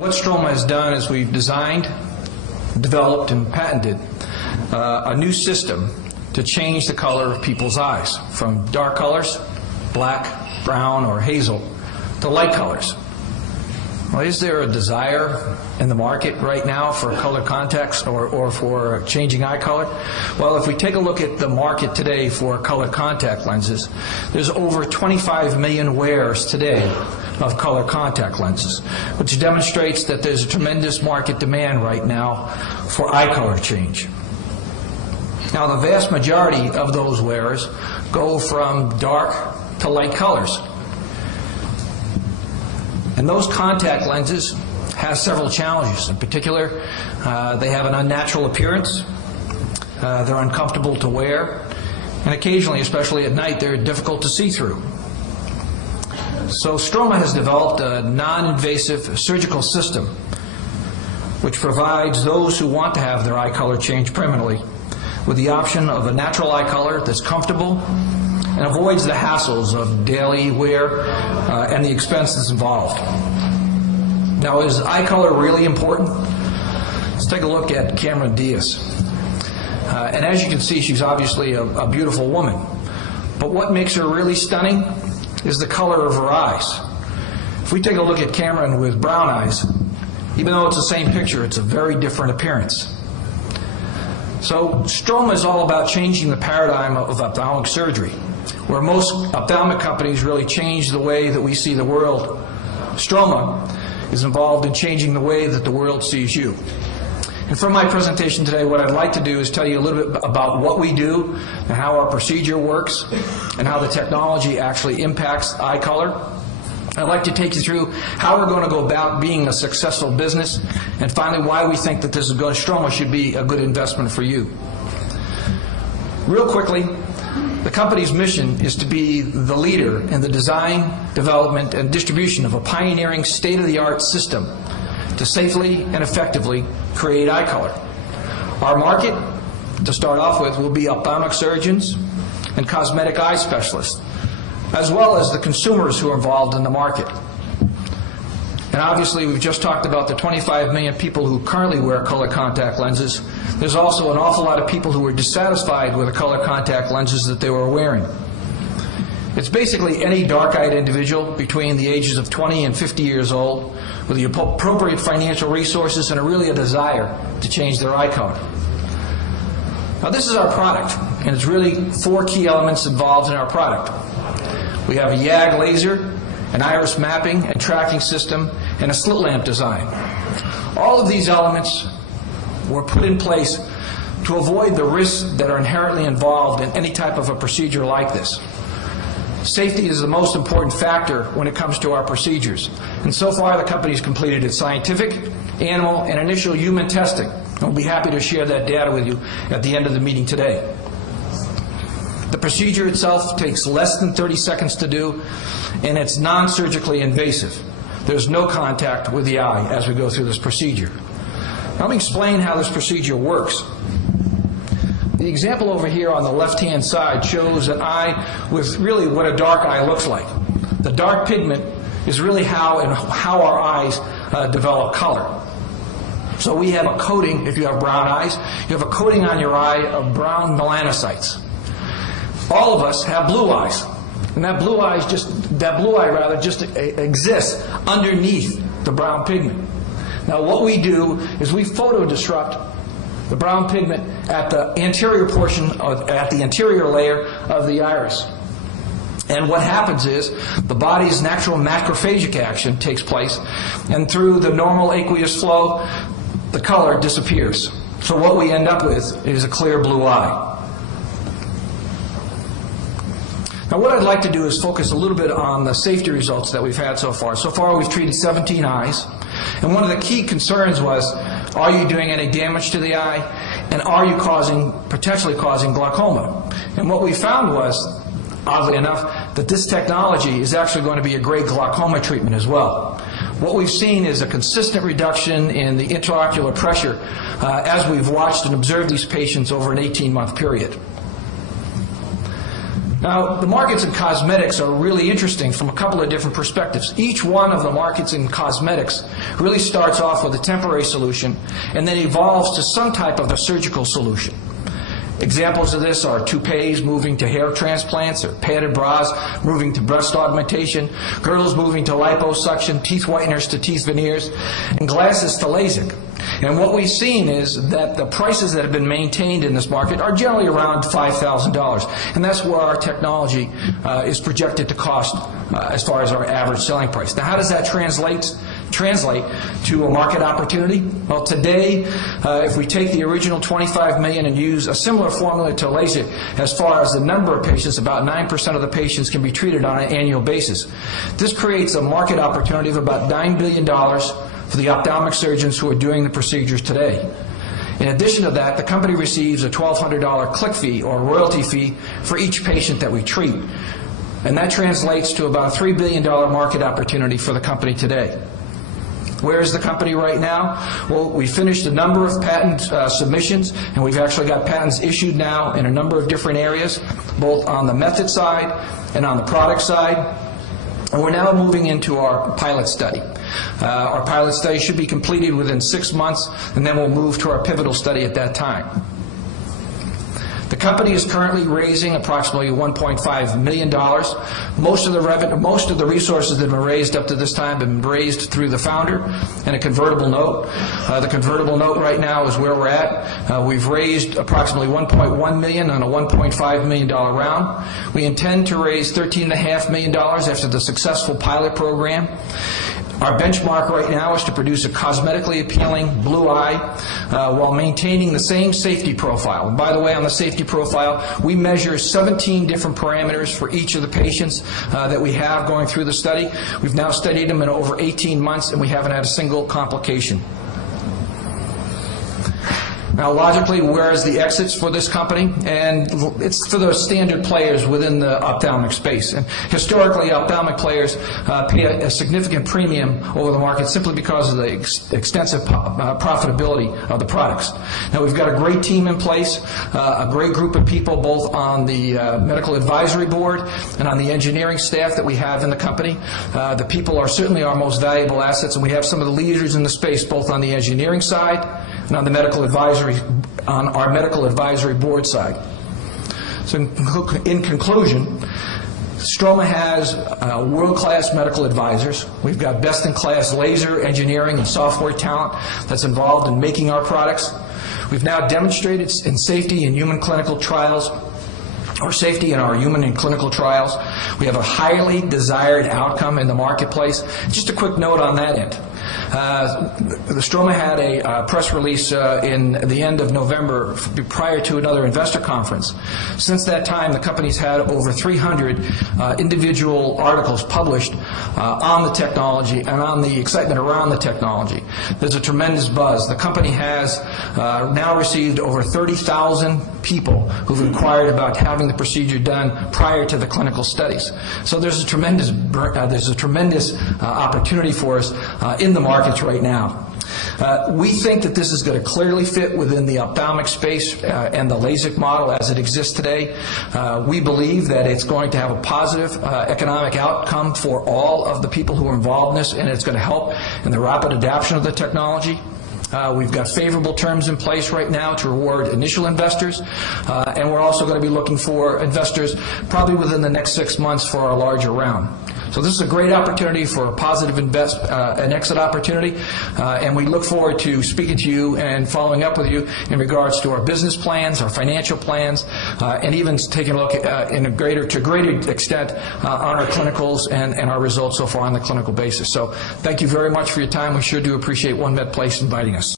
What Stroma has done is we've designed, developed, and patented a new system to change the color of people's eyes from dark colors, black, brown, or hazel, to light colors. Well, is there a desire in the market right now for color contacts or for changing eye color? Well, if we take a look at the market today for color contact lenses, there's over 25 million wearers today of color contact lenses, which demonstrates that there's a tremendous market demand right now for eye color change. Now, the vast majority of those wearers go from dark to light colors. And those contact lenses have several challenges. In particular, they have an unnatural appearance, they're uncomfortable to wear, and occasionally, especially at night, they're difficult to see through. So Stroma has developed a non-invasive surgical system which provides those who want to have their eye color changed permanently with the option of a natural eye color that's comfortable and avoids the hassles of daily wear and the expenses involved. Now, is eye color really important? Let's take a look at Cameron Diaz. And as you can see, she's obviously a beautiful woman. But what makes her really stunning is the color of her eyes. If we take a look at Cameron with brown eyes, even though it's the same picture, it's a very different appearance. So Stroma is all about changing the paradigm of ophthalmic surgery. Where most ophthalmic companies really change the way that we see the world, Stroma is involved in changing the way that the world sees you. And from my presentation today, what I'd like to do is tell you a little bit about what we do and how our procedure works and how the technology actually impacts eye color. I'd like to take you through how we're going to go about being a successful business, and finally why we think that Stroma should be a good investment for you. Real quickly, the company's mission is to be the leader in the design, development, and distribution of a pioneering state-of-the-art system to safely and effectively create eye color. Our market, to start off with, will be ophthalmic surgeons and cosmetic eye specialists, as well as the consumers who are involved in the market. And obviously, we've just talked about the 25 million people who currently wear color contact lenses. There's also an awful lot of people who are dissatisfied with the color contact lenses that they were wearing. It's basically any dark-eyed individual between the ages of 20 and 50 years old with the appropriate financial resources and really a desire to change their eye color. Now, this is our product, and it's really 4 key elements involved in our product. We have a YAG laser, an iris mapping and tracking system, and a slit lamp design. All of these elements were put in place to avoid the risks that are inherently involved in any type of a procedure like this. Safety is the most important factor when it comes to our procedures. And so far, the company's completed its scientific, animal, and initial human testing. And we'll be happy to share that data with you at the end of the meeting today. The procedure itself takes less than 30 seconds to do, and it's non-surgically invasive. There's no contact with the eye as we go through this procedure. Now, let me explain how this procedure works. The example over here on the left-hand side shows an eye with really what a dark eye looks like. The dark pigment is really how our eyes develop color. So we have a coating, if you have brown eyes, you have a coating on your eye of brown melanocytes. All of us have blue eyes, and that blue eye just exists underneath the brown pigment. Now, what we do is we photo-disrupt the brown pigment at the anterior at the anterior layer of the iris. And what happens is the body's natural macrophagic action takes place, and through the normal aqueous flow, the color disappears. So what we end up with is a clear blue eye. Now, what I'd like to do is focus a little bit on the safety results that we've had so far. So far, we've treated 17 eyes. And one of the key concerns was, are you doing any damage to the eye? And are you potentially causing glaucoma? And what we found was, oddly enough, that this technology is actually going to be a great glaucoma treatment as well. What we've seen is a consistent reduction in the intraocular pressure as we've watched and observed these patients over an 18-month period. Now, the markets in cosmetics are really interesting from a couple of different perspectives. Each one of the markets in cosmetics really starts off with a temporary solution and then evolves to some type of a surgical solution. Examples of this are toupees moving to hair transplants, or padded bras moving to breast augmentation, girdles moving to liposuction, teeth whiteners to teeth veneers, and glasses to LASIK. And what we've seen is that the prices that have been maintained in this market are generally around $5,000. And that's where our technology is projected to cost as far as our average selling price. Now, how does that translate to a market opportunity? Well, today, if we take the original $25 million and use a similar formula to LASIK, as far as the number of patients, about 9% of the patients can be treated on an annual basis. This creates a market opportunity of about $9 billion for the ophthalmic surgeons who are doing the procedures today. In addition to that, the company receives a $1,200 click fee or royalty fee for each patient that we treat. And that translates to about a $3 billion market opportunity for the company today. Where is the company right now? Well, we finished a number of patent submissions, and we've actually got patents issued now in a number of different areas, both on the method side and on the product side. And we're now moving into our pilot study. Our pilot study should be completed within 6 months, and then we'll move to our pivotal study at that time. The company is currently raising approximately $1.5 million. Most of the resources that have been raised up to this time have been raised through the founder and a convertible note. The convertible note right now is where we're at. We've raised approximately $1.1 million on a $1.5 million round. We intend to raise $13.5 million after the successful pilot program. Our benchmark right now is to produce a cosmetically appealing blue eye while maintaining the same safety profile. And by the way, on the safety profile, we measure 17 different parameters for each of the patients that we have going through the study. We've now studied them in over 18 months, and we haven't had a single complication. Now, logically, where is the exits for this company? And it's for the standard players within the ophthalmic space. And historically, ophthalmic players pay a significant premium over the market simply because of the extensive profitability of the products. Now, we've got a great team in place, a great group of people both on the medical advisory board and on the engineering staff that we have in the company. The people are certainly our most valuable assets, and we have some of the leaders in the space both on the engineering side and on our medical advisory board side. So in conclusion, Stroma has world-class medical advisors. We've got best-in-class laser engineering and software talent that's involved in making our products. We've now demonstrated in safety in human clinical trials, or safety in our human and clinical trials. We have a highly desired outcome in the marketplace. Just a quick note on that end. The Stroma had a press release in the end of November prior to another investor conference. Since that time, the company's had over 300 individual articles published on the technology and on the excitement around the technology. There's a tremendous buzz. The company has now received over 30,000 people who've inquired about having the procedure done prior to the clinical studies. So there's a tremendous opportunity for us in the markets right now. We think that this is going to clearly fit within the ophthalmic space and the LASIK model as it exists today. We believe that it's going to have a positive economic outcome for all of the people who are involved in this, and it's going to help in the rapid adoption of the technology. We've got favorable terms in place right now to reward initial investors, and we're also going to be looking for investors probably within the next 6 months for our larger round. So this is a great opportunity for a positive an exit opportunity, and we look forward to speaking to you and following up with you in regards to our business plans, our financial plans, and even taking a look to a greater extent on our clinicals and our results so far on the clinical basis. So thank you very much for your time. We sure do appreciate OneMed Place inviting us.